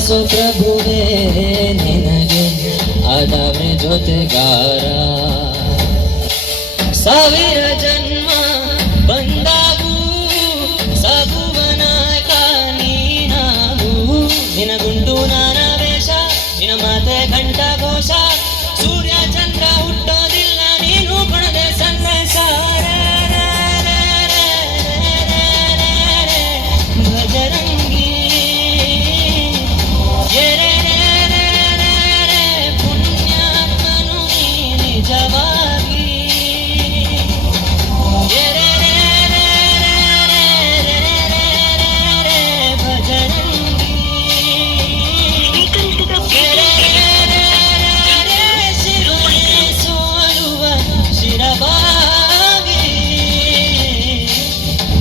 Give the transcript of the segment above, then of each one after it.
ನಡೆಸೋ ಪ್ರಭುವೇ ನಿನಗೆ ಆದವೇ ಜೊತೆಗಾರ. ಸಾವಿರ ಜನ್ಮ ಬಂದಾಗೂ ಸಬುವನ ನೀನಾಗೂ. ನಿನಗುಂಟು ನಾನಾ ವೇಷ, ನಿನ ಮಾತೆ ಘಂಟ ಘೋಷ. ಸೂರ್ಯ ಚಂದ್ರ ಹುಟ್ಟೋದಿಲ್ಲ, ನೀನು ಕೊಡದೆ ಸಂದೇಶ. ಭಜರಂಗಿ ಪುಣ್ಯಾತ್ಮನು ನೀ ನಿಜವಾಗಿ.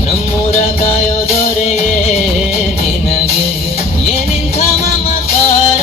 ನಮ್ಮೂರ ಕಾಯೋದೊರೆಯೇ ನಿನಗೆ ಏನಿಂಥ ಮಮಕಾರ.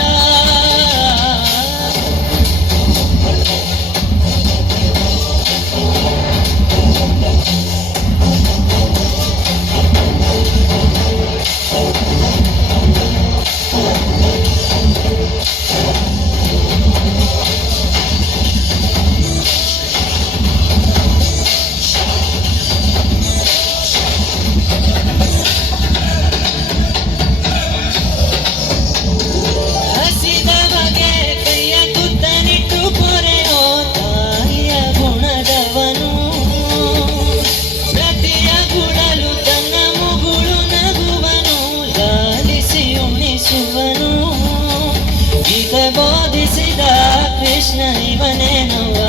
ಬೋಧಿಸಿದ ಕೃಷ್ಣ ಇವನೇನವ್ವ,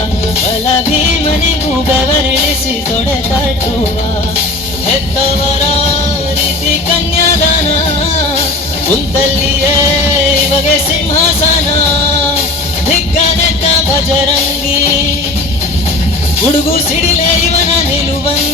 ಬಲ ಭೀಮನಿಗೂ ಬೆವರಿಳಿಸಿ ತೊಡೆ ತಟ್ಟುವ. ಹೆತ್ತವರ ರೀತಿ ಕನ್ಯಾದಾನ, ಕುಂತಲ್ಲಿಯೇ ಇವಾಗ ಸಿಂಹಾಸನ. ದಿಗ್ಗನೆಟ್ಟ ಭಜರಂಗಿ, ಗುಡುಗು ಸಿಡಿಲೆ ಇವನ ನಿಲುವಂಗಿ.